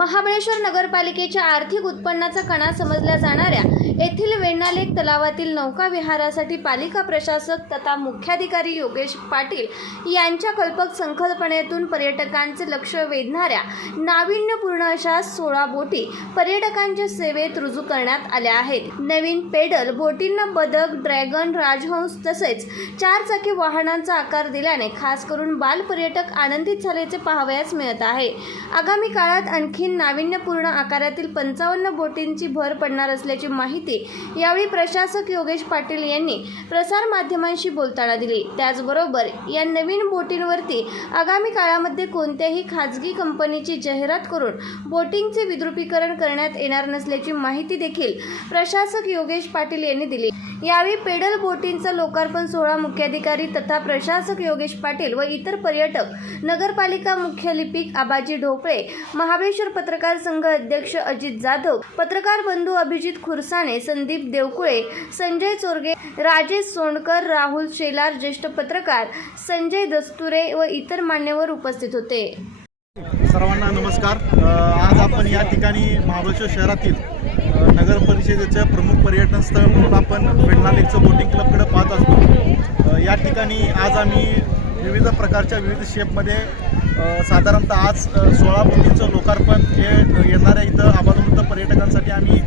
महाबळेश्वर नगरपालिकेच्या आर्थिक उत्पन्नाचा कणा समजल्या जाणाऱ्या येथील वेणालेक तलावातील नौका विहारासाठी पालिका प्रशासक तथा मुख्याधिकारी योगेश पाटील यांच्या कल्पक संकल्पनेतून पर्यटकांचे लक्ष वेधणाऱ्या नाविन्यपूर्ण अशा सोळा बोटी पर्यटकांच्या सेवेत रुजू करण्यात आल्या आहेत. नवीन पेडल बोटींना बदक ड्रॅगन राजहंस तसेच चार चाकी वाहनांचा आकार दिल्याने खास करून बाल पर्यटक आनंदित झाल्याचे पाहावयास मिळत आहे. आगामी काळात आणखीन नाविन्यपूर्ण आकारातील पंचावन्न बोटींची भर पडणार असल्याची माहिती यावेळी प्रशासक योगेश पाटील यांनी प्रसार माध्यमांशी बोलताना दिली. त्याचबरोबर या नवीन बोटींवरती आगामी काळामध्ये कोणत्याही खाजगी कंपनीची जाहिरात करून बोटिंगचे विद्रुपीकरण करण्यात येणार नसल्याची माहिती देखील प्रशासक योगेश पाटील यांनी दिली. यावेळी पेडल बोटींचा लोकार्पण सोहळा मुख्याधिकारी तथा प्रशासक योगेश पाटील व इतर पर्यटक नगरपालिका मुख्य लिपिक आबाजी ढोकळे महाबळेश्वर पत्रकार संघ अध्यक्ष अजित जाधव पत्रकार बंधू अभिजित संदीप देवकुळे संजय चोरगे राजेश सोंडकर राहुल शेलार ज्येष्ठ पत्रकार संजय दस्तुरे व इतर मान्यवर उपस्थित होते. सर्वांना नमस्कार. आज आपण या ठिकाणी महाबळेश्वर शहरातील नगर परिषदेचं प्रमुख पर्यटन स्थळ म्हणून आपण वेण्णा लेकचं बोटिंग क्लबकडे पाहत असतो. या ठिकाणी आज आम्ही विविध प्रकारच्या विविध शेपमध्ये साधारणतः आज सोळा बोटींचं लोकार्पण हे येणाऱ्या इथं आबालवृद्ध पर्यटकांसाठी आम्ही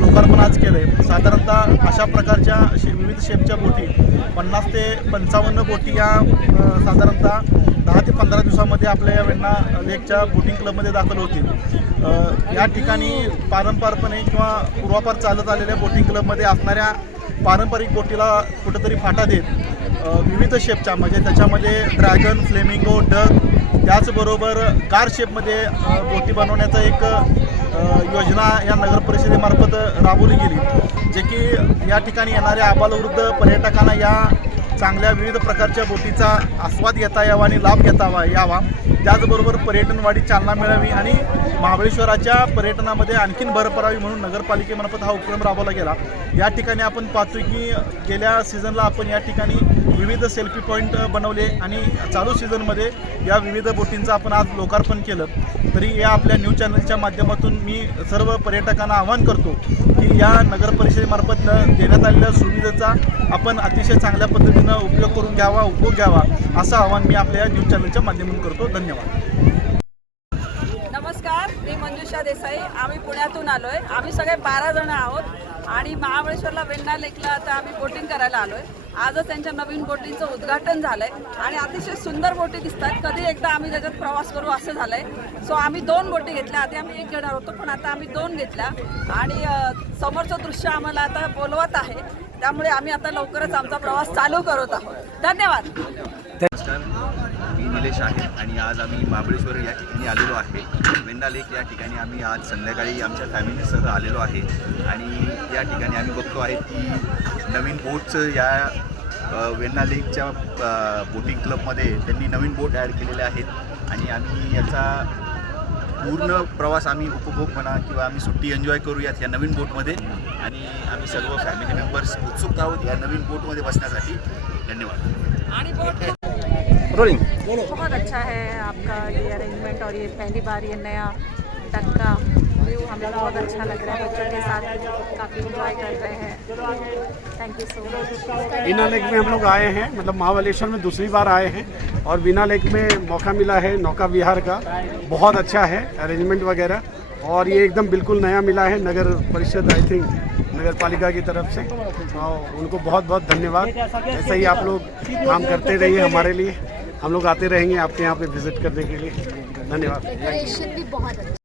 लोकार्पण आज केलं आहे साधारणतः अशा प्रकारच्या शे विविध शेपच्या बोटी पन्नास ते पंचावन्न बोटी या साधारणतः दहा ते पंधरा दिवसामध्ये आपल्या या वेण्णा लेकच्या बोटिंग क्लबमध्ये दाखल होतील. या ठिकाणी पारंपरपणे किंवा पूर्वापार चालत आलेल्या बोटिंग क्लबमध्ये असणाऱ्या पारंपरिक बोटीला कुठंतरी फाटा देत विविध शेपच्या म्हणजे त्याच्यामध्ये ड्रॅगन फ्लेमिंगो डग त्याचबरोबर कार शेपमध्ये बोटी बनवण्याचा एक योजना या नगर परिषदेमार्फत राबवली गेली. जे की या ठिकाणी येणाऱ्या आबालवृद्ध पर्यटकांना या चांगल्या विविध प्रकारच्या बोटीचा आस्वाद घेता यावा आणि लाभ घेतावा यावा. त्याचबरोबर पर्यटनवाढी चालना मिळावी आणि महाबळेश्वराच्या पर्यटनामध्ये आणखीन भर पडावी म्हणून नगरपालिकेमार्फत हा उपक्रम राबवला गेला. या ठिकाणी आपण पाहतोय की गेल्या सीझनला आपण या ठिकाणी विविध सेल्फी पॉईंट बनवले आणि चालू सीझनमध्ये या विविध बोटींचं आपण आज लोकार्पण केलं. तरी या आपल्या न्यूज चॅनलच्या माध्यमातून मी सर्व पर्यटकांना आवाहन करतो की या नगर परिषदेमार्फत देण्यात आलेल्या सुविधेचा आपण अतिशय चांगल्या पद्धतीनं उपयोग करून घ्यावा उपयोग घ्यावा असं आवाहन मी आपल्या न्यूज चॅनलच्या माध्यमातून करतो. धन्यवाद. नमस्कार मी मंजुषा देसाई. आम्ही पुण्यातून आलोय. आम्ही सगळे बारा जण आहोत. आणि महाबळेश्वरला वेण्णा लेकला आता आम्ही बोटिंग करायला आलोय. आजच त्यांच्या नवीन बोटिंगचं उद्घाटन झालंय. आणि अतिशय सुंदर बोटी दिसतात. कधी एकदा आम्ही त्याच्यात प्रवास करू असं झालंय. सो आम्ही दोन बोटी घेतल्या. आधी आम्ही एक घेणार होतो पण आता आम्ही दोन घेतल्या. आणि समोरचं दृश्य आम्हाला आता बोलवत आहे. त्यामुळे आम्ही आता लवकरच आमचा प्रवास चालू करत आहोत. धन्यवाद. निलेश आहे आणि आज आम्ही महाबळेश्वर या ठिकाणी आलेलो आहे. वेण्णा लेक या ठिकाणी आम्ही आज संध्याकाळी आमच्या फॅमिलीसह आलेलो आहे. आणि या ठिकाणी आम्ही बघतो आहे की नवीन बोटचं या अ, लेकच्या बोटिंग क्लबमध्ये त्यांनी नवीन बोट ॲड केलेले आहेत. आणि आम्ही याचा पूर्ण प्रवास आम्ही उपभोग म्हणा किंवा आम्ही सुट्टी एन्जॉय करूयात या नवीन बोटमध्ये आणि आम्ही सर्व फॅमिली मेंबर्स उत्सुक आहोत या नवीन बोटमध्ये बसण्यासाठी. धन्यवाद. आणि बोट रोलिंग बहुत अच्छा है आपका ये अरेंजमेंट और ये पहली बार ये नया डक का व्यू हमें बहुत अच्छा लग रहा है बच्चों के साथ काफ़ी इंजॉय कर रहे हैं। Thank you so much Bina lake में हम लोग आए हैं मतलब महाबलेश्वर में दूसरी बार आए हैं और बीना लेक में मौका मिला है नौका विहार का। बहुत अच्छा है अरेंजमेंट वगैरह और ये एकदम बिल्कुल नया मिला है नगर परिषद आई थिंक नगर पालिका की तरफ़ से। और उनको बहुत बहुत धन्यवाद। ऐसे ही आप लोग काम करते रहिए हमारे लिए। हम लोग आते रहेंगे आपके यहाँ पे विजिट करने के लिए। धन्यवाद।